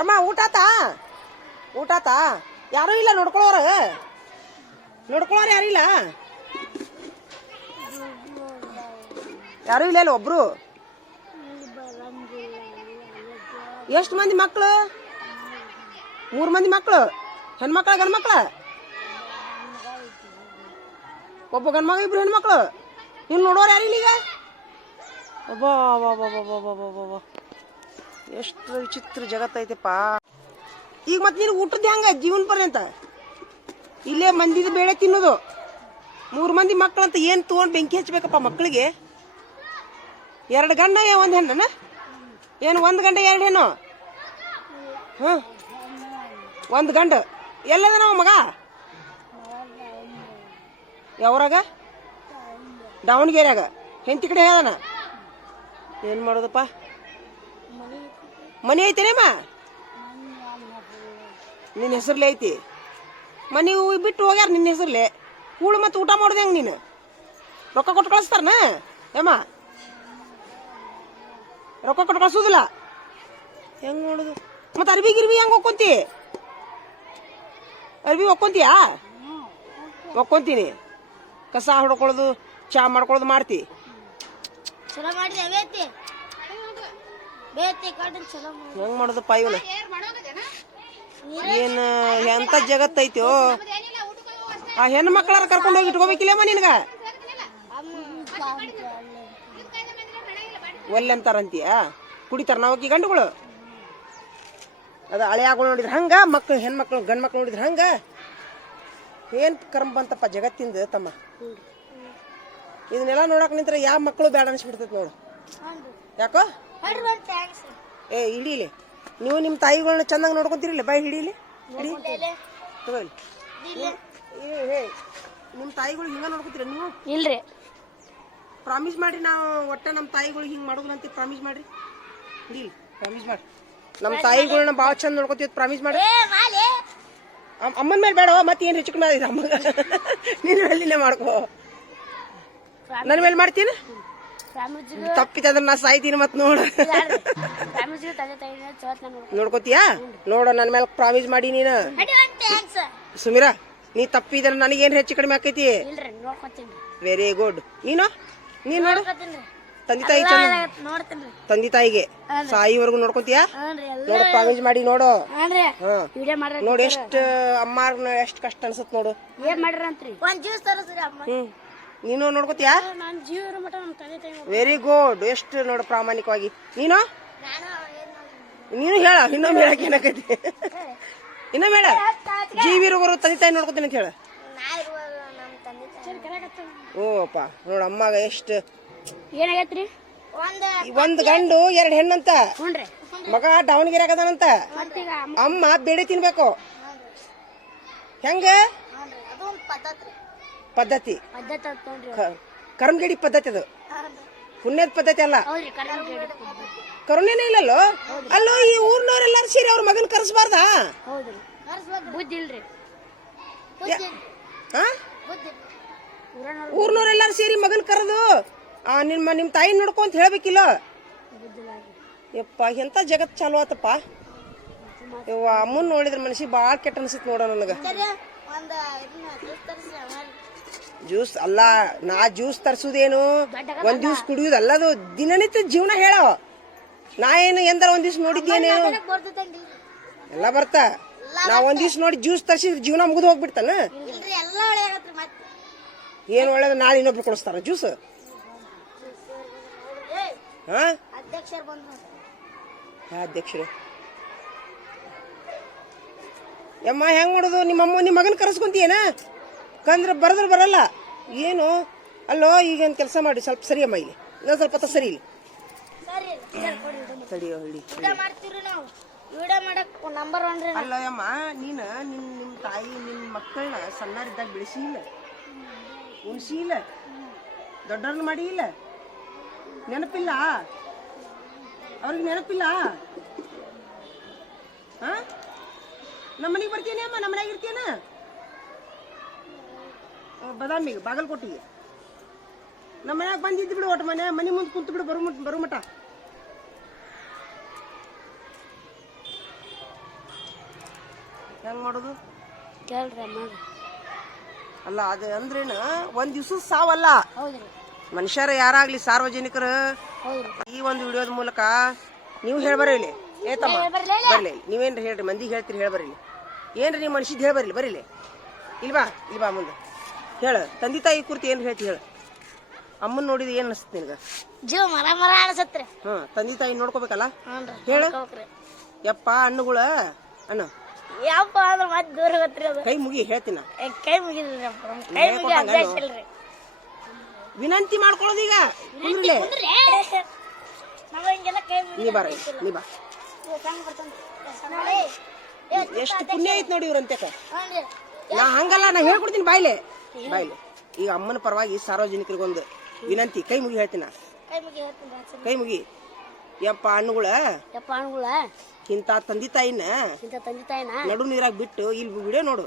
ಅಮ್ಮ, ಊಟ ಆತಾ? ಊಟ ಆತಾ? ಯಾರೂ ಇಲ್ಲ, ನೋಡ್ಕೊಳ್ಳೋರು. ನೋಡ್ಕೊಳ್ಳೋರು ಇಲ್ಲ? ಯಾರೂ ಇಲ್ಲ ಇಲ್ಲ ಒಬ್ರು? ಎಷ್ಟು ಮಂದಿ ಮಕ್ಕಳು ಮೂರು ಮಂದಿ ಮಕ್ಕಳು ಹೆಣ್ಮಕ್ಳ, ಗಂಡ್ಮಕ್ಳ? ಒಬ್ಬ ಗಂಡ್ಮಗ, ಇಬ್ರು ಹೆಣ್ಮಕ್ಳು? ನೀವು ನೋಡೋರು ಯಾರಿಲ್ಲ ಈಗ? ಒಬ್ಬ. ಎಷ್ಟು ವಿಚಿತ್ರ ಜಗತ್ತೈತೆಪ್ಪ ಈಗ ಮತ್ತೆ ನೀನು ಊಟದ ಹೆಂಗ ಜೀವನ ಪರ್ಯಂತ ಇಲ್ಲೇ ಮಂದಿದ ಬೇಳೆ ತಿನ್ನೋದು. ಮೂರು ಮಂದಿ ಮಕ್ಕಳಂತ ಏನು ತೊಗೊಂಡು ಬೆಂಕಿ ಹಚ್ಬೇಕಪ್ಪ ಮಕ್ಕಳಿಗೆ ಎರಡು ಗಂಡ ಒಂದು ಹೆಣ್ಣನ? ಏನು ಒಂದು ಗಂಡ, ಎರಡು ಹೆಣ್ಣು? ಹಾಂ ಒಂದು ಗಂಡ. ಎಲ್ಲದ ನಾವು ಮಗ? ಯಾವ್ರಾಗ? ದಾವಣಗೆರೆಯಾಗ. ಹೆಂಡತಿ ಕಡೆ ಹೇಳಣ ಏನು ಮಾಡೋದಪ್ಪ? ಮನೆ ಐತೇನೇಮ್ಮ ನಿನ್ನ ಹೆಸರ್ಲೆ ಐತಿ. ಮನೆ ಬಿಟ್ಟು ಹೋಗ್ಯಾರ ನಿನ್ನ ಹೆಸರ್ಲೆ. ಕೂಳು ಮತ್ತೆ ಊಟ ಮಾಡೋದು ಹೆಂಗೆ ನೀನು? ರೊಕ್ಕ ಕೊಟ್ಟು ಕಳಿಸ್ತಾರನ? ಏಮ್ಮ ರೊಕ್ಕ ಕೊಟ್ಟು ಕಳ್ಸೋದಿಲ್ಲ? ಹೆಂಗ್ ನೋಡುದು ಮತ್ತೆ ಅರ್ಬಿ ಗಿರ್ಬಿ ಹೆಂಗ್ ಒಕ್ಕೊಂತಿ ಅರ್ಬಿ ಒಕ್ಕೊಂತೀಯಾ ಒಕ್ಕೊಂತೀನಿ ಕಸ ಹೊಡ್ಕೊಳ್ಳೋದು ಚಾ ಮಾಡ್ಕೊಳ್ಳೋದು ಮಾಡ್ತಿ. ಹೆಂಗ್ ಮಾಡೋದಪ್ಪ ಇವನ ಏನ್ ಎಂತ ಜಗತ್ತೈತೋ? ಆ ಹೆಣ್ಣು ಮಕ್ಕಳಾರ ಕರ್ಕೊಂಡು ಹೋಗಿ ಇಟ್ಕೋಬೇಕಿಲ್ಲಮ್ಮ ನಿನಗ? ಒಲ್ಲೆ ಅಂತಾರಂತೀಯ ಕುಡಿತಾರ ನಾವಕ್ಕಿ ಗಂಡುಗಳು? ಅದು ಹಳೆಯಾಗಳು ನೋಡಿದ್ರೆ ಹಂಗ ಮಕ್ಳು ಹೆಣ್ಮಕ್ಳು ಗಂಡು ಮಕ್ಳು ನೋಡಿದ್ರೆ ಹಂಗ? ಏನ್ ಕರ್ಮ ಬಂತಪ್ಪ ಜಗತ್ತಿಂದ ತಮ್ಮ? ಇದನ್ನೆಲ್ಲ ನೋಡಕ್ ನಿಂತ್ರೆ ಯಾವ ಮಕ್ಕಳು ಬೇಡ ಅನ್ಸ್ಬಿಡ್ತೈತಿ ನೋಡು. ಯಾಕೋ? ಏ ಹಿಡೀಲಿ ನೀವು ನಿಮ್ಮ ತಾಯಿಗಳನ್ನ ಚೆನ್ನಾಗಿ ನೋಡ್ಕೊಂತೀರಿಲ್ಲ? ಬಾಯ್ ಹಿಡೀಲಿ ಹಿಡಿ. ತಗೋಲಿ ಏ ಹೇ ನಿಮ್ಮ ತಾಯಿಗಳು ಹಿಂಗ ನೋಡ್ಕೊತೀರ ನೀವು? ಇಲ್ರಿ. ಪ್ರಾಮಿಸ್ ಮಾಡ್ರಿ ನಾವು ಒಟ್ಟ ನಮ್ಮ ತಾಯಿಗಳು ಹಿಂಗೆ ಮಾಡೋದು ಅಂತ ಪ್ರಾಮಿಸ್ ಮಾಡ್ರಿ. ಹಿಡೀಲಿ ಪ್ರಾಮಿಸ್ ಮಾಡ್ರಿ. ನಮ್ಮ ತಾಯಿಗಳನ್ನ ಭಾಳ ಚಂದ ನೋಡ್ಕೊತೀವಿ ಪ್ರಾಮಿಸ್ ಮಾಡ್ರಿ. ಏ ಮಾಲೆ. ಅಮ್ಮನ ಮೇಲೆ ಬೇಡವ? ಮತ್ತೆ ಏನು ಹೆಚ್ಚು ಕಮ್ಮಿ ಅಮ್ಮ ಅಮ್ಮಗ? ನಿನ್ನ ಮೇಲಿನೇ ಮಾಡ್ಕೋ. ನನ್ನ ಮೇಲೆ ಮಾಡ್ತೀನಿ? ತಪ್ಪಿತಂದ್ರೆ ನಾ ಸಾಯ್ತೀನಿ ಮತ್ ನೋಡು. ನೋಡ್ಕೋತಿಯಾ? ನೋಡ ನನ್ ಮೇಲೆ ಪ್ರಾಮಿಸ್ ಮಾಡಿ ನೀನು. ಸುಮಿರಾ ಸುಮೀರಾ ನೀ ತಪ್ಪಿದ್ರೆ ನನಗೇನು ಹೆಚ್ಚು ಕಡಿಮೆ ಆಕೈತಿ? ವೆರಿ ಗುಡ್ ನೀನು? ನೀನ್ ನೋಡು. ತಂದೆ ತಾಯಿ ತಂದೆ ತಾಯಿಗೆ. ಸಾಯಿವರೆಗೂ ನೋಡ್ಕೊಂತೀಯಾ? ನೋಡು ಪ್ರಾಮಿಸ್ ಮಾಡಿ ನೋಡು. ನೋಡ್ ಎಷ್ಟ್ ಅಮ್ಮಾರ್ನ ಎಷ್ಟು ಕಷ್ಟ ಅನ್ಸತ್ ನೋಡು. ಏನ್ ಮಾಡ್ರಿ ಅಂತ್ರಿ ಒಂದ್ ಜ್ಯೂಸ್ ತರಸ್ರಿ ಅಮ್ಮ. ಹ್ಮ್. ನೀನು ನೋಡ್ಕೋತೀಯಾ? ನಾನು ಜೀವ ಇರೋ ಮಟ್ಟ ನಮ್ಮ ತಂದೆ ತಾಯಿ ವೆರಿ ಗುಡ್ ಎಷ್ಟು ನೋಡು ಪ್ರಾಮಾಣಿಕವಾಗಿ. ನೀನು? ನಾನು ನೀನು ಹೇಳ ಇನ್ನೊಮ್ಮೆ ಹೇಳಕ್ ಏನಾಕೈತಿ ಇನ್ನೊಮ್ಮೆ ಹೇಳ. ಜೀವಿರುಗರು ತಂದೆ ತಾಯಿ ನೋಡ್ಕೋತೀನಿ ಅಂತ ಹೇಳ. ಓಪ್ಪ ನೋಡು ಅಮ್ಮಾಗ ಎಷ್ಟು ಏನಾಗೈತ್ರಿ? ಒಂದ್ ಒಂದ್ ಗಂಡು ಎರಡ್ ಹೆಣ್ಣಂತ. ಮಗ ದಾವಣಗೆರೆ ಆಗದಾನಂತ. ಮತ್ತೀಗ ಅಮ್ಮ ಬೇಳೆ ತಿನ್ಬೇಕು. ಹೆಂಗ? ಅದು ಒಂದು ಪದ್ಧತಿ. ಪದ್ಧತಿ ಪದ್ಧತಿ ಅಂತ ನೋಡ್ರಿ ಕ- ಕರ್ಮಗೇಡಿ ಪದ್ಧತಿ ಅದು. ಪುಣ್ಯದ ಪದ್ಧತಿ ಅಲ್ಲ. ಹೌದ್ರಿ ಕರ್ನಾಟಕ ಕರುಣೆನೇ ಇಲ್ಲಲ್ಲೋ? ಅಲ್ಲೋ ಈ ಊರ್ನವ್ರೆಲ್ಲಾರು ಸೇರಿ ಅವ್ರ ಮಗನ್ ಕರೆಸ್ಬಾರ್ದಾ? ಹೌದ್ರಿ. ಬುದ್ಧಿ ಇಲ್ರಿ ಹಾ ಬುದ್ಧಿ. ಊರನವ್ರು ಊರ್ನವ್ರೆಲ್ಲಾರು ಸೇರಿ ಮಗನ್ ಕರೆದು ಆ ನಿಮ್ಮ ನಿಮ್ ತಾಯಿ ನೋಡ್ಕೊಂತ ಹೇಳ್ಬೇಕಿಲ್ಲ? ಬುದ್ಧಿಲಾಗಿ. ಯಪ್ಪ ಎಂತ ಜಗತ್ ಚಾಲು ಆತಪ್ಪ. ಅಮ್ಮನ್ ನೋಡಿದ್ರ ಮನಸ್ಸಿಗೆ ಭಾಳ ಕೆಟ್ಟ ಅನ್ಸಿತ್ ನೋಡ ನನಗ. ಒಂದ್ ಇದನ್ನ ಜ್ಯೂಸ್ ಅಲ್ಲ ನಾ ಜ್ಯೂಸ್ ತರ್ಸುದೇನು? ಒಂದ್ ದಿವ್ಸ ಕುಡಿಯುದು ಅಲ್ಲದು ದಿನನಿತ್ಯ ಜೀವನ ಹೇಳೋ. ನಾ ಏನು ಎಂದಾರ ಒಂದ್ ದಿವ್ಸ ನೋಡಿದ್ದೇನೆ? ಎಲ್ಲ ಬರ್ತಾ? ನಾ ಒಂದ್ ದಿವ್ಸ ನೋಡಿ ಜ್ಯೂಸ್ ತರ್ಸಿದ್ರೆ ಜೀವನ ಮುಗಿದು ಹೋಗ್ಬಿಡ್ತಾನ? ಏನ್ ಒಳ್ಳೇದು ನಾಳೆ ಇನ್ನೊಬ್ರು ಕೊಡಿಸ್ತಾರ ಜ್ಯೂಸ್? ಹಾ ಅಧ್ಯಕ್ಷರು. ಯಮ್ಮ ಹೆಂಗ್ ಮಾಡೋದು? ನಿಮ್ಮ ಅಮ್ಮ ನಿಮ್ಮ ಮಗನ ಕರೆಸ್ಕೊಂತೀಯನ? ಕಂದ್ರೆ ಬರದ್ರ ಬರಲ್ಲ. ಏನು? ಅಲ್ಲೋ ಈಗ ಒಂದು ಕೆಲಸ ಮಾಡಿ ಸ್ವಲ್ಪ ಸರಿ ಅಮ್ಮ ಇಲ್ಲಿ. ಇನ್ನೊಂದು ಸ್ವಲ್ಪ ಹೊತ್ತು ಸರಿ ಇಲ್ಲಿ. ತಡಿಯೋ ಹೇಳಿ ವಿಡಿಯೋ ಮಾಡ್ತೀವಿ ನಾವು. ವಿಡಿಯೋ ಮಾಡಕ್ ನಂಬರ್ ಒನ್ ಅಲ್ಲ ಅಮ್ಮ ನೀನು ನಿನ್ನ ನಿಮ್ಮ ತಾಯಿ ನಿನ್ನ ಮಕ್ಕಳನ್ನ ಸಣ್ಣರಿದ್ದಾಗ ಬೆಳೆಸಿ ಇಲ್ಲ ಉಣಿಸಿ ಇಲ್ಲ ದೊಡ್ಡವ್ರನ್ನ ಮಾಡಿ ಇಲ್ಲ ನೆನಪಿಲ್ಲ? ಅವ್ರಿಗೆ ನೆನಪಿಲ್ಲ? ಹಾ? ನಮ್ಮ ಮನೆಗೆ ಬರ್ತೀನಿ ಅಮ್ಮ? ನಮ್ಮ ಮನೆಯಾಗ ಇರ್ತೀಯನ? ಬದಾಮಿಗೆ ಬಾಗಲಕೋಟಿಗೆ. ನಮ್ಮ ಮನ್ಯಾಗ ಬಂದಿದ್ದು ಬಿಡು ಒಟ್ಟು ಮನೆ ಮನೆ ಮುಂದೆ ಕುಂತು ಬಿಡು ಬರು ಬರು ಮಠ. ಹೆಂಗ್ ಮಾಡೋದು? ಅಲ್ಲ ಅದು ಅಂದ್ರೇನ ಒಂದ್ ದಿವ್ಸದ ಸಾವಲ್ಲ. ಮನುಷ್ಯರ ಯಾರಾಗ್ಲಿ ಸಾರ್ವಜನಿಕರು ಈ ಒಂದು ವಿಡಿಯೋದ ಮೂಲಕ ನೀವು ಹೇಳಿ ಇಲ್ಲಿ ಏ ತಮ್ಮ ಬರ್ಲಿ ನೀವೇನ್ರಿ ಹೇಳ್ರಿ ಮಂದಿಗೆ ಹೇಳ್ತೀರಿ ಹೇಳ್ಬರ್ರಿ ಇಲ್ಲಿ ಏನ್ರಿ ನೀವು ಮನುಷ್ಯದ ಹೇಳ್ಬರ್ರಿ ಬರೀಲಿ. ಇಲ್ವಾ? ಇಲ್ವಾ ಮುಂದೆ? ಹೇಳು. ತಂದೆ ತಾಯಿ ಕುರ್ತಿ ಏನ್ ಹೇಳ್ತಿ ಹೇಳ. ಅಮ್ಮನ್ ನೋಡಿದ ಏನ್ ಅನಿಸ್ತು ನಿನಗ? ಜೀವ ಮರ ಮರ ಅನ್ಸತ್ರಿ ಹ್ಮ್ ತಂದೆ ತಾಯಿ ನೋಡ್ಕೋಬೇಕಲ್ಲ? ಹೇಳ. ಯಪ್ಪ ಹಣ್ಣುಗಳ ಅಣ್ಣ ಯಪ್ಪ ಅಂದ್ರೆ ಮತ್ತೆ ದೂರ ಗೊತ್ತ್ರಿ ಅದು. ಕೈ ಮುಗಿ ಹೇಳ್ತೀನ? ಏ, ಕೈ ಮುಗಿದ್ರಿ ಕೈ ಮುಗಿ ಅಭ್ಯಾಸ ಇಲ್ರಿ. ವಿನಂತಿ ಮಾಡ್ಕೊಳ್ಳೋದೀಗ ಕುಂದ್ರಿಲೆ. ನಾವು ಹಿಂಗೆಲ್ಲ ಕೈ ಮುಗಿ ನೀ ಬಾರ ನೀ ಬಾ. ಎಷ್ಟು ಪುಣ್ಯ ಐತ್ ನೋಡಿ ಇವ್ರಂತೆ. ನಾ ಹಂಗಲ್ಲ ನಾ ಹೇಳ್ಕೊಡ್ತೀನಿ ಬಾಯ್ಲೆ. ಬಾಯ್ಲೆ. ಈಗ ಅಮ್ಮನ ಪರವಾಗಿ ಸಾರ್ವಜನಿಕರಿಗೊಂದು ವಿನಂತಿ. ಕೈ ಮುಗಿ ಹೇಳ್ತೀನ? ಕೈ ಮುಗಿ ಹೇಳ್ತೀನಿ ಕೈ ಮುಗಿ. ಯಪ್ಪ ಹಣ್ಣುಗಳ ಯಪ್ಪ ಅಣ್ಗುಳ ಇಂಥ ತಂದೆ ತಾಯಿನ ಇಂಥ ತಂದೆ ತಾಯಿನ? ನಡು ನೀರಾಗ ಬಿಟ್ಟು ಇಲ್ಲಿ ವಿಡಿಯೋ ನೋಡು.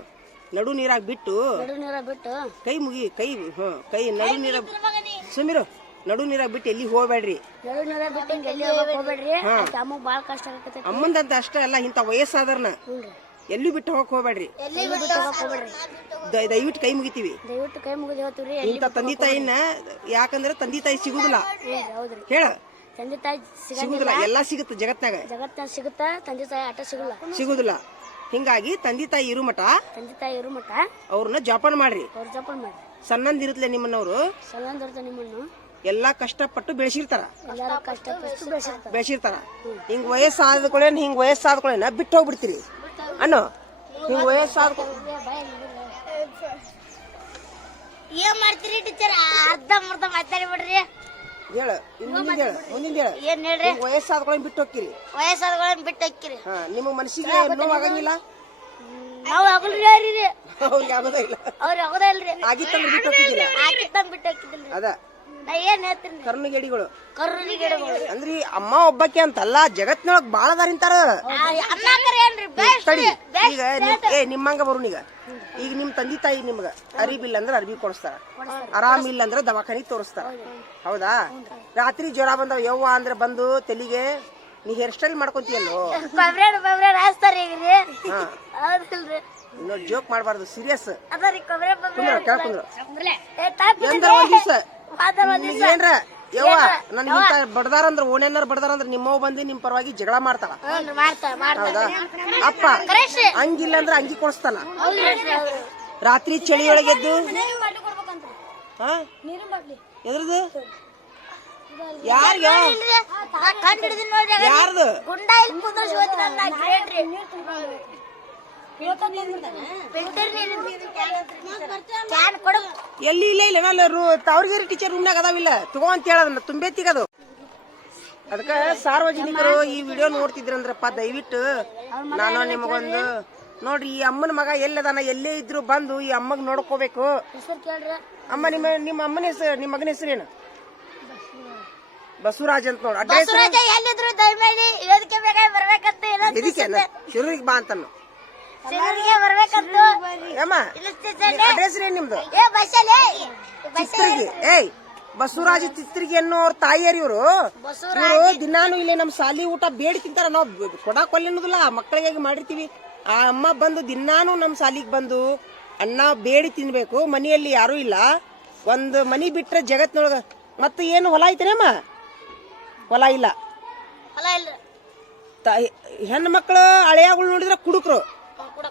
ನಡು ನೀರಾಗ ಬಿಟ್ಟು ನಡು ಬಿಟ್ಟು? ಕೈ ಮುಗಿ ಕೈ ಹ್ಮ್ ಕೈ ನಡು ನೀರ ಸುಮಿರು ನಡು ನೀರಾಗ ಬಿಟ್ಟು ಎಲ್ಲಿ ಹೋಗ್ಬೇಡ್ರಿ? ನಡು ಬಿಟ್ಟು ಎಲ್ಲಿ ಅಮ್ಮಂದಂತ ಅಷ್ಟೇ ಅಲ್ಲ ಇಂಥ ವಯಸ್ಸಾದರ್ನ ಎಲ್ಲಿ ಬಿಟ್ಟು ಹೋಗಕ್ ಹೋಗ್ಬೇಡ್ರಿ? ಎಲ್ಲಿ ಬಿಟ್ಟು ಹೋಗಕ್ ಹೋಗ್ಬೇಡ್ರಿ? ದ- ದಯವಿಟ್ಟು ಕೈ ಮುಗಿತೀವಿ. ದಯವಿಟ್ಟು ಕೈ ಮುಗಿದು ಇಂಥ ತಂದೆ ತಾಯಿನ ಯಾಕಂದ್ರೆ ತಂದೆ ತಾಯಿ ಸಿಗುದಿಲ್ಲ. ಹೌದ್ರಿ. ಹೇಳ. ತಂದೆ ತಾಯಿ ಸಿಗ ಸಿಗುದಿಲ್ಲ. ಎಲ್ಲಾ ಸಿಗುತ್ತೆ ಜಗತ್ನಾಗ. ಜಗತ್ತಾಗ ಸಿಗುತ್ತಾ? ತಂದೆ ತಾಯಿ ಆಟ ಸಿಗಲ್ಲ. ಸಿಗುದಿಲ್ಲ. ಹಿಂಗಾಗಿ ತಂದೆ ತಾಯಿ ಇರು ಮಠ ತಂದೆ ತಾಯಿ ಇರು ಮಠ ಅವ್ರನ್ನ ಜೋಪಾನ ಮಾಡ್ರಿ. ಅವ್ರ ಜೋಪಾನ ಮಾಡ್ರಿ. ಸಣ್ಣಂದಿರುತ್ತಲೆ ನಿಮ್ಮನ್ನವರು ಸಲಂದಿರ್ತ ನಿಮ್ಮನ್ನು. ಎಲ್ಲಾ ಕಷ್ಟಪಟ್ಟು ಬೆಳೆಸಿರ್ತಾರ. ಎಲ್ಲಾರ ಕಷ್ಟ ಪಟ್ಟು ಬೆಳೆಸಿರ್ತಾರೆ. ಬೆಳೆಸಿರ್ತಾರ ಹಿಂಗ್ ವಯಸ್ಸಾದ ಕೊಳೇನ್ ಹಿಂಗ್ ವಯಸ್ಸಾದ ಬಿಟ್ಟು ಹೋಗ್ಬಿಡ್ತೀರಿ. ಅನ್ನು ನೀವು ವಯಸ್ಸಾದ ಏನ್ ಮಾಡ್ತೀರಿ ಟೀಚರ್? ಅರ್ಧ ಮುರ್ಧ ಮಾತಾಡಿ ಬಿಡ್ರಿ ಹೇಳು ಮುಂದಿನ ಹೇಳು ಮುಂದಿನ ಹೇಳು. ಏನ್ ಹೇಳ್ರಿ? ಹಿಂಗ್ ವಯಸ್ಸಾದ ಕೊಳೇನ್ ಬಿಟ್ಟು ಹೋಗ್ತೀರಿ. ವಯಸ್ಸಾದಗಳನ್ನ ಬಿಟ್ಟು ಹೋಗ್ತೀರಿ. ಹಾ ನಿಮ್ಮ ಮನಸ್ಸಿಗೆ ನೋವಾಗಂಗಿಲ್ಲ ಆಗಂಗಿಲ್ಲ ಆಗಲ್ರಿ ಅವ್ರಿಗೆ ಆಗೋದೇ ಇಲ್ಲ. ಅವ್ರು ಆಗೋದೇ ಇಲ್ರಿ ಆಗಿತ್ತಂದ್ರೆ ಬಿಟ್ಟು ಹೋಗಿದ್ದಿಲ್ಲ ಹಾಕಿತ್ತಂದ್ ಬಿಟ್ಟು ಹಾಕಿದಿಲ್ರಿ ಅದ. ನಾ ಏನ್ ಹೇಳ್ತೀನಿ ಕರ್ನಗೇಡಿಗಳು ಕರ್ರಿ ಗಿಡಗಳು ಅಂದ್ರಿ ಅಮ್ಮ ಒಬ್ಬಕ್ಕೆ ಅಂತಲ್ಲ ಜಗತ್ನೊಳಗ್ ಬಾಳ ಅದಾರಿಂತಾರ ಬೆಸ್ಟ್ ತಡಿ. ಈಗ ಏ ನಿಮ್ಮಂಗ ಬರುನ್ ಈಗ. ಈಗ ನಿಮ್ ತಂದೆ ತಾಯಿ ನಿಮ್ಗ ಅರಿಬಿಲ್ಲ ಅಂದ್ರೆ ಅರಿಬಿ ಕೊಡಿಸ್ತಾರ. ಆರಾಮ್ ಇಲ್ಲ ಅಂದ್ರೆ ದವಾಖಾನಿ ತೋರಿಸ್ತಾರ. ಹೌದಾ? ರಾತ್ರಿ ಜ್ವರ ಬಂದಾವ ಯವ್ವ ಅಂದ್ರೆ ಬಂದು ತೆಲಿಗೆ ನೀ ಹೇರ್ ಸ್ಟೈಲ್ ಮಾಡ್ಕೊಂತೀಯಲ್ಲೋ? ಜೋಕ್ ಮಾಡಬಾರ್ದು ಸೀರಿಯಸ್ ಅದರಿ ಕೊಬ್ರೆ ಕುಂದ್ರ ಕೆಳ ಕುಂದ್ರ. ಏ ತಾಪಿ ಎಂದ್ರ ಒಂದ್ ದಿವ್ಸ. ಮಾತಾಡ ಒಂದ್ ದಿವ್ಸ. ಏನ್ರ? ಯವ್ವ ನನ್ನ ಇಂತ ಬಡದಾರ ಅಂದ್ರ ಓನೇನಾರ ಬಡದಾರ ಅಂದ್ರ ನಿಮ್ಮವ್ ಬಂದು ನಿಮ್ ಪರವಾಗಿ ಜಗಳ ಮಾಡ್ತಾಳ. ಹೌದಾ? ಅಪ್ಪ ಹಂಗಿಲ್ಲ ಅಂದ್ರ ಅಂಗಿ ಕೊಡಿಸ್ತಾನ ರಾತ್ರಿ ಚಳಿಯೊಳಗೆದ್ದು ಹಾ? ಎದ್ರದು? ಯಾರ್ಗ? ಯಾರ್ದು? ಎಲ್ಲಿ ಇಲ್ಲ ಇಲ್ಲ ನಾನು ರೂ ತಾವ್ರಿಗೇರಿ ಟೀಚರ್ ರೂಮ್ನಾಗ ಅದಾವಿಲ್ಲ. ತಗೋ ಅಂತ ಹೇಳೋದನ್ನ ತುಂಬೇ ತಿಗದು ಅದಕ್ಕ ಸಾರ್ವಜನಿಕರು ಈ ವಿಡಿಯೋ ನೋಡ್ತಿದ್ರಂದ್ರಪ್ಪ ದಯವಿಟ್ಟು ನಾನು ನಿಮಗೊಂದು ನೋಡ್ರಿ ಈ ಅಮ್ಮನ ಮಗ ಎಲ್ಲದಾನ ಎಲ್ಲೇ ಇದ್ರು ಬಂದು ಈ ಅಮ್ಮಗ್ ನೋಡ್ಕೋಬೇಕು. ಅಮ್ಮ ನಿಮ್ಮ ನಿಮ್ಮ ಅಮ್ಮನ ಹೆಸರು ನಿಮ್ಮ ಮಗನ ಹೆಸರೇನು ಬಸವರಾಜ್ ಅಂತ ನೋಡು. ಅಡ್ರೆಸ್ ಇದಕ್ಕೆ ಶಿರೂರಿಗೆ ಬಾ ಅಂತ ಸಿಗರಿಗೆ ಬರ್ಬೇಕಂತ ಅಮ್ಮ ಇಲ್ಲ ಸ್ಟೇಷನ್ ಅಡ್ರೆಸ್ ಏನ್ ನಿಮ್ದು? ಏ ಬಸ್ಸಲ್ಲಿ. ಬಸ್ ಚಿತ್ರಿಗೆ ಏಯ್ ಬಸವರಾಜ ಚಿತ್ರಿಗೆ ಅನ್ನೋರ್ ತಾಯಿಯರ್ ಇವರು ಇವರು ದಿನಾನು ಇಲ್ಲಿ ನಮ್ ಸಾಲಿ ಊಟ ಬೇಡಿ ತಿಂತಾರ. ನಾವು ಕೊಡಾಕ್ ಒಲ್ಲೆ ಅನ್ನೋದಿಲ್ಲ ಮಕ್ಕಳಿಗಾಗಿ ಮಾಡಿರ್ತೀವಿ. ಆ ಅಮ್ಮ ಬಂದು ದಿನಾನು ನಮ್ ಸಾಲಿಗೆ ಬಂದು ಅನ್ನ ಬೇಡಿ ತಿನ್ಬೇಕು. ಮನೆಯಲ್ಲಿ ಯಾರು ಇಲ್ಲ. ಒಂದು ಮನಿ ಬಿಟ್ರೆ ಜಗತ್ನೊಳಗ ಮತ್ತೆ ಏನು ಹೊಲ ಅಮ್ಮ? ಹೊಲ ಇಲ್ಲ. ಹೆಣ್ಣು ಮಕ್ಕಳು ಹಳೆಯಾಗಳು ನೋಡಿದ್ರೆ ಕುಡುಕ್ರು.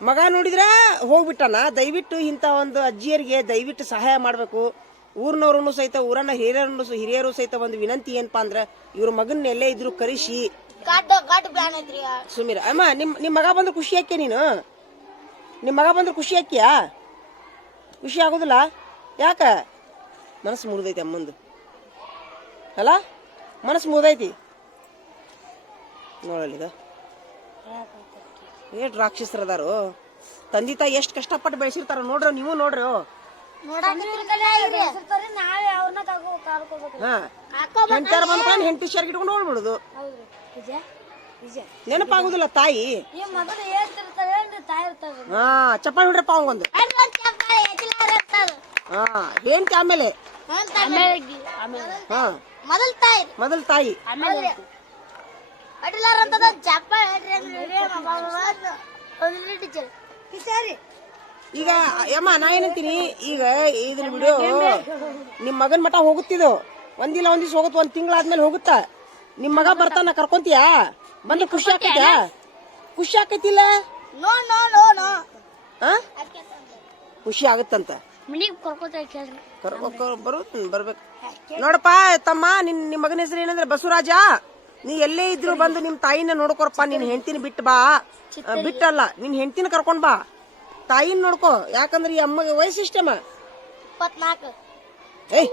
ಮಗ ನೋಡಿದ್ರ ಹೋಗ್ಬಿಟ್ಟನ. ದಯವಿಟ್ಟು ಇಂಥ ಒಂದು ಅಜ್ಜಿಯರಿಗೆ ದಯವಿಟ್ಟು ಸಹಾಯ ಮಾಡಬೇಕು. ಊರ್ನವ್ರು ಸಹಿತ ಊರನ್ನ ಹಿರಿಯರನ್ನು ಹಿರಿಯರು ಸಹಿತ ಒಂದು ವಿನಂತಿ ಏನಪ್ಪಾ ಅಂದ್ರೆ ಇವ್ರ ಮಗನ್ನ ಎಲ್ಲೇ ಇದ್ರು ಕರೆಸಿ. ಸುಮೀರ ಅಮ್ಮ ನಿಮ್ ನಿಮ್ ಮಗ ಬಂದ್ರೆ ಖುಷಿ ಹಾಕಿಯ ನೀನು? ನಿಮ್ ಮಗ ಬಂದ್ರೆ ಖುಷಿ ಆಕ್ಯಾ? ಖುಷಿ ಆಗೋದಿಲ್ಲ? ಯಾಕ? ಮನಸ್ಸು ಮುರಿದೈತಿ ಅಮ್ಮಂದು. ಅಲ್ಲ? ಮನಸ್ಸು ಮುರಿದೈತಿ? ನೋಡಲ್ಲಿಗ ಏಟ್ ರಾಕ್ಷಸರದಾರು ತಂದಿ ತಂದೆ ತಾಯಿ ಎಷ್ಟು ಕಷ್ಟಪಟ್ಟು ಬೆಳೆಸಿರ್ತಾರ ನೋಡ್ರಿ ನೀವು ನೋಡ್ರಿ ನಾವೇ ಅವ್ರನ್ನ ಕಾಕೋಬೇಕು. ಹಾ. ಹೆಂಡತಿಯಾರ ಬಂದ್ಕೊಂಡು ಹೆಂಡತಿ ಇಟ್ಕೊಂಡು ಹೋಗ್ಬಿಡುದು. ನೆನಪಾಗುದಿಲ್ಲ ತಾಯಿ? ಈ ಮೊದಲು ಹೇಳ್ತಿರ್ತಾರೆ ಏನ್ರಿ ತಾಯಿ ಇರ್ತಾರೆ ಹಾ ಚಪ್ಪಾಳಿ ಹೊಡ್ರಪ್ಪ ಅವಂಗೊಂದು. ಹಾ ಹೆಂಡತಿ ಆಮೇಲೆ. ಹಾ. ಮೊದಲ್ ತಾಯಿ. ಮೊದಲ್ ತಾಯಿ. ಅಂತದ? ಟೀಚರ್ ಈಗ ಯಮ್ಮ ನಾ ಏನಂತೀನಿ ಈಗ ಇದ್ರ ಬಿಡು. ನಿಮ್ ಮಗನ್ ಮಠ ಹೋಗುತ್ತಿದ್ದು. ಒಂದಿಲ್ಲ ಒಂದ್ ದಿವ್ಸ ಹೋಗುತ್ತೆ ಒಂದ್ ತಿಂಗಳಾದ್ಮೇಲೆ ಹೋಗುತ್ತಾ? ನಿಮ್ ಮಗ ಬರ್ತಾನ ಕರ್ಕೊಂತೀಯಾ? ಬಂದು ಖುಷಿ ಆಕೈತ್ಯಾ ಖುಷಿ ಆಕೈತಿಲ್ಲ ನೋ ನೋ ನೋ ನೋ. ಆ? ಖುಷಿ ಆಗುತ್ತಂತ. ಬರು ಬರ್ಬೇಕು. ನೋಡಪ್ಪ ತಮ್ಮ ನಿನ್ ನಿಮ್ ಮಗನ ಹೆಸರು ಏನಂದ್ರೆ ಬಸವರಾಜ? ನೀ ಎಲ್ಲೇ ಇದ್ರು ಬಂದು ನಿಮ್ ತಾಯಿನ ನೋಡ್ಕೊರಪ್ಪ ನಿನ್ ಹೆಂಡತಿನ ಬಿಟ್ಟು ಬಾ. ಬಿಟ್ಟಲ್ಲ ನಿನ್ ಹೆಂಡತಿನ ಕರ್ಕೊಂಡ್ ಬಾ. ತಾಯಿನ ನೋಡ್ಕೋ ಯಾಕಂದ್ರೆ ಈ ಅಮ್ಮಗೆ ವಯಸ್ಸು ಇಷ್ಟಮ್ಮ ಇಪ್ಪತ್ನಾಲ್ಕು. ಏಯ್.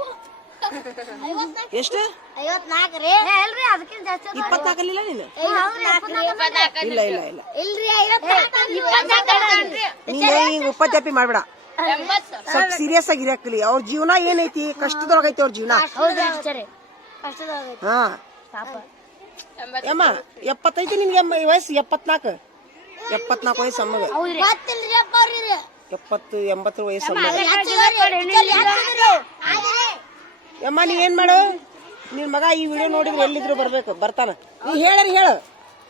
ಎಷ್ಟು? ಐವತ್ನಾಲ್ಕು ರೀ. ಅಲ್ರಿ ಅದಕ್ಕಿಂತ ಜಾಸ್ತಿ ಇಪ್ಪತ್ನಾಲ್ಕಲ್ಲಿಲ್ಲ ನೀನು? ಇಲ್ಲ ಇಲ್ಲ ಇಲ್ಲ. ನೀನ್ ಹಿಂಗ್ ಉಪ್ಪತ್ತಪ್ಪಿ ಮಾಡ್ಬೇಡ. ಸ್ವಲ್ಪ ಸೀರಿಯಸ್ ಆಗಿ ಇರಾಕಲಿ. ಅವ್ರ ಜೀವನ ಏನೈತಿ? ಕಷ್ಟದೊಳಗೈತಿ ಅವ್ರ ಜೀವನ. ಹಾ. ಪಾಪ. ಯಮ್ಮ ಎಪ್ಪತ್ತೈತಿ ನಿಮ್ಗೆ ಅಮ್ಮ ವಯಸ್ಸು ಎಪ್ಪತ್ನಾಲ್ಕು ಎಪ್ಪತ್ನಾಲ್ಕು ವಯಸ್ಸು ಅಮ್ಮಗ ಎಪ್ಪತ್ತು ಎಂಬತ್ತು ವಯಸ್ಸು ಅಮ್ಮ ಯಮ್ಮ ನೀ ಏನ್ ಮಾಡು ನಿನ್ ಮಗ ಈ ವಿಡಿಯೋ ನೋಡಿದ್ರೆ ಎಲ್ಲಿದ್ರು ಬರ್ಬೇಕು ಬರ್ತಾನ ನೀ ಹೇಳರಿ ಹೇಳು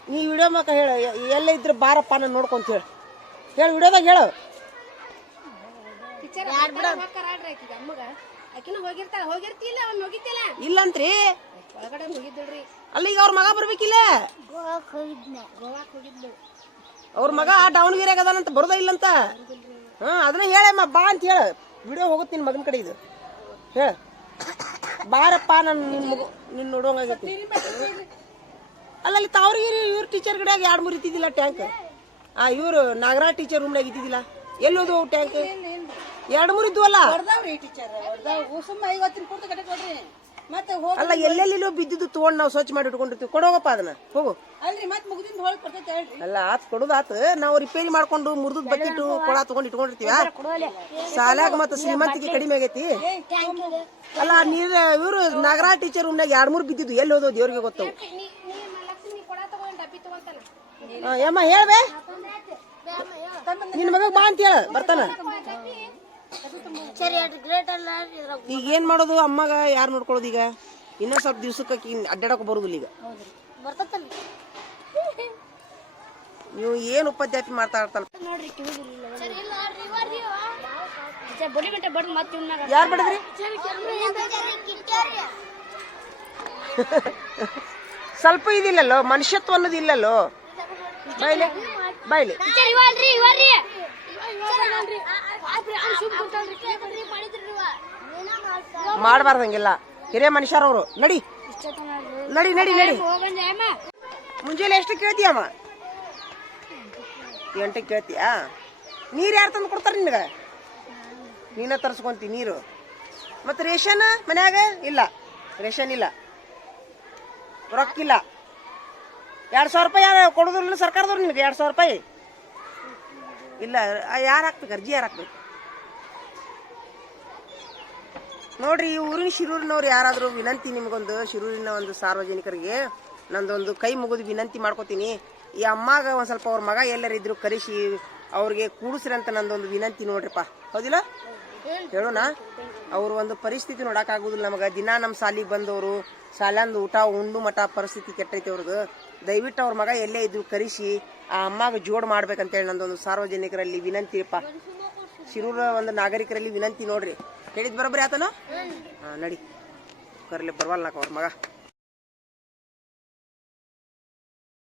ನೀ ವಿಡಿಯೋ ಮಕ್ಕ ಹೇಳು ಎಲ್ಲ ಇದ್ರು ಬಾರಪ್ಪ ನಾನು ನೋಡ್ಕೊಂತ ಹೇಳು ಹೇಳು ವಿಡಿಯೋದಾಗ ಹೇಳು ಇಲ್ಲಂತ್ರಿ. ಅಲ್ಲ ಈಗ ಅವ್ರ ಮಗ ಬರ್ಬೇಕಿಲ್ಲ? ಗೋವಾಕ್ ಹೋಗಿದ್ನೆ. ಗೋವಾಕ್ ಹೋಗಿದ್ಲು. ಅವ್ರ ಮಗ ದಾವಣಗೆರೆಗೆ ಅದಾನಂತ ಬರೋದ ಇಲ್ಲಂತ? ಹಾ ಅದನ್ನ ಹೇಳಮ್ಮ ಬಾ ಅಂತ ಹೇಳ. ವಿಡಿಯೋ ಹೋಗುತ್ತೆ ನಿನ್ ಮಗನ ಕಡೆ ಇದು. ಹೇಳ. ಬಾರಪ್ಪ ನಾನು ನಿನ್ ಮಗು ನಿನ್ ನೋಡೋಂಗಾಗೈತಿ ಅಲ್ಲ ಅಲ್ಲಿ ತಾವ್ರಿಗೆ ಇವ್ರ ಟೀಚರ್ ಕಡೆ ಎರಡು ಮೂರು ಇದ್ದಿದ್ದಿಲ್ಲ ಟ್ಯಾಂಕ್ ಆ ಇವ್ರು ನಾಗರಾಜ್ ಟೀಚರ್ ರೂಮ್ನಾಗ ಇದ್ದಿದ್ದಿಲ್ಲ? ಎಲ್ಲಿ ಹೋದವು ಟ್ಯಾಂಕ್ ಎರಡು ಮೂರು ಇದ್ವಲ್ಲ? ಮತ್ತೆ ಹೋಗ್ ಅಲ್ಲ ಎಲ್ಲೆಲ್ಲಿಲೋ ಬಿದ್ದಿದ್ದು ತಗೊಂಡ್ ನಾವು ಸ್ವಚ್ಛ ಮಾಡಿ ಇಟ್ಕೊಂಡಿರ್ತೀವಿ. ಕೊಡೋಗಪ್ಪ ಅದನ್ನ. ಹೋಗು. ಅಲ್ರಿ ಮತ್ತೆ ಮುಗಿದಿಂದ ಹೊಳ್ ಬರ್ತೈತೆ ಹೇಳ್ರಿ. ಅಲ್ಲ ಆತ್ ಕೊಡುದಾತ್ ನಾವು ರಿಪೇರಿ ಮಾಡ್ಕೊಂಡು ಮುರಿದ್ ಬಕೆಟ್ ಕೊಳ ತಗೊಂಡು ಇಟ್ಕೊಂಡಿರ್ತೀವ? ಸಾಲ್ಯಾಗ ಮತ್ತ ಶ್ರೀಮಂತಿಗೆ ಕಡಿಮೆ ಆಗೈತಿ. ಅಲ್ಲ ನೀರ್ ಇವ್ರು ನಾಗರಾ ಟೀಚರ್ ರೂಮ್ನಾಗ ಎರಡ್ ಮೂರು ಬಿದ್ದಿದ್ದು. ಎಲ್ಲಿ ಹೋದೋ ದೇವ್ರಿಗೆ ಗೊತ್ತು. ಹಾ, ಯಮ್ಮ ಹೇಳ್ಬೇ. ನಿನ್ ಮಗ ಬಾ ಅಂತ ಹೇಳ. ಬರ್ತಾನ ಸರಿ ಅಟ್ ಗ್ರೇಟ್ ಅಲ್ಲ ಇದ್ರಾಗ ಈಗ ಏನ್ ಮಾಡೋದು ಅಮ್ಮಗ ಯಾರು ನೋಡ್ಕೊಳ್ಳೋದು ಈಗ ಇನ್ನೊಂದ್ ಸ್ವಲ್ಪ ದಿವ್ಸಕ್ಕೆ ಆಕಿ ಅಡ್ಡಾಡಕ್ ಬರುದಿಲ್ಲ ಈಗ ಬರ್ತತಲ್ಲ ನೀವು ಏನ್ ಉಪಾಧ್ಯಾಪಿ ಮಾಡ್ತಾ ಇರ್ತಾನ ಯಾರ್ ಬಡದ್ರಿ ಸ್ವಲ್ಪ ಇದಿಲ್ಲಲ್ಲೋ ಮನುಷ್ಯತ್ವ ಅನ್ನೋದು ಇಲ್ಲಲ್ಲೋ ಬಾಯ್ಲೆ ಬಾಯ್ಲೆ ಟೀಚರ್ ಇವಲ್ರಿ ಇವಲ್ರಿ ಮಾಡಬಾರ್ದು ಹಂಗಿಲ್ಲ ಹಿರಿಯ ಮನುಷ್ಯರವರು ನಡಿ. ನಡಿ ನಡಿ ನಡಿ. ಮುಂಜಾನೆ ಎಷ್ಟು ಕೇಳ್ತೀಯಮ್ಮ ಎಂಟಕ್ಕೆ ಕೇಳ್ತೀಯಾ? ನೀರು ಯಾರು ತಂದು ಕೊಡ್ತಾರ ನಿನಗ? ನೀನ ತರಿಸ್ಕೊಂತಿ ನೀರು. ಮತ್ತೆ ರೇಷನ್ ಮನ್ಯಾಗ? ಇಲ್ಲ. ರೇಷನ್ ಇಲ್ಲ. ರೊಕ್ಕಿಲ್ಲ ಎರಡು ಸಾವಿರ ರೂಪಾಯಿ ಯಾರು ಕೊಡೋದ್ರಲ್ಲ ಸರ್ಕಾರದವ್ರು ನಿನಗೆ? ಎರಡು ಸಾವಿರ ರೂಪಾಯಿ? ಇಲ್ಲ. ಯಾರು ಹಾಕ್ಬೇಕು? ಅರ್ಜಿ ಯಾರು ಹಾಕ್ಬೇಕು? ನೋಡ್ರಿ, ಈ ಊರಿನ ಶಿರೂರಿನವ್ರು ಯಾರಾದರೂ ವಿನಂತಿ ನಿಮ್ಗೊಂದು, ಶಿರೂರಿನ ಒಂದು ಸಾರ್ವಜನಿಕರಿಗೆ ನಂದೊಂದು ಕೈ ಮುಗಿದು ವಿನಂತಿ ಮಾಡ್ಕೋತೀನಿ. ಈ ಅಮ್ಮಾಗ ಒಂದ್ ಸ್ವಲ್ಪ ಅವ್ರ ಮಗ ಎಲ್ಲರಿದ್ರು ಕರೆಸಿ ಅವ್ರಿಗೆ ಕೂಡಿಸ್ರಿ ಅಂತ ನಂದೊಂದು ವಿನಂತಿ ನೋಡ್ರಿಪ್ಪ. ಹೌದಿಲ್ಲ? ಹೇಳೋಣ? ಅವ್ರ ಒಂದು ಪರಿಸ್ಥಿತಿ ನೋಡಕ್ ಆಗುದಿಲ್ಲ ನಮಗ. ದಿನ ನಮ್ಮ ಸಾಲಿಗೆ ಬಂದವರು ಶಾಲ್ಯಾಂದು ಊಟ, ಉಂಡು ಮಠ ಪರಿಸ್ಥಿತಿ ಕೆಟ್ಟೈತಿ ಅವ್ರದ್ದು ದಯವಿಟ್ಟು ಅವ್ರ ಮಗ ಎಲ್ಲೇ ಇದ್ರು ಕರೆಸಿ ಆ ಅಮ್ಮಾಗ ಜೋಡ್ ಮಾಡ್ಬೇಕಂತೇಳಿ ನಂದೊಂದು ಸಾರ್ವಜನಿಕರಲ್ಲಿ ವಿನಂತಿಪ್ಪ ಶಿರೂರ ಒಂದು ನಾಗರಿಕರಲ್ಲಿ ವಿನಂತಿ ನೋಡ್ರಿ. ಹೇಳಿದ್ ಬರೋಬ್ಬರಿ ಆತನು? ಹಾ ನಡಿ. ಕರ್ಲಿ ಬರವಲ್ಲ ಅವ್ರ ಮಗ.